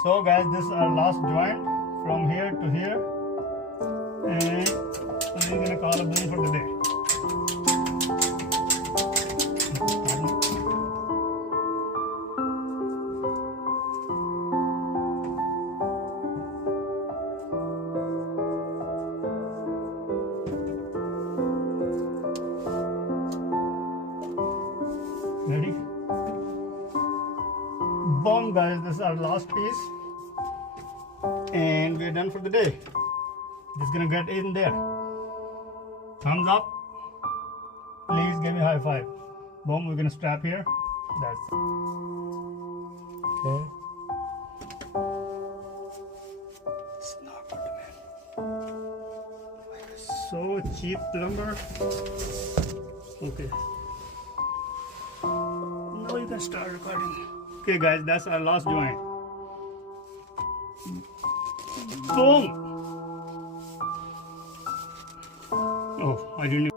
So guys, this is our last joint from here to here, and we're gonna call a boom for the day. Ready? Boom guys, this is our last piece and we're done for the day. Just gonna get in there. Thumbs up. Please give me a high five. Boom, we're gonna strap here. That's okay. It's not good, man. So cheap lumber. Okay. Now you can start recording. Okay guys, that's our last joint. Boom! Oh, I didn't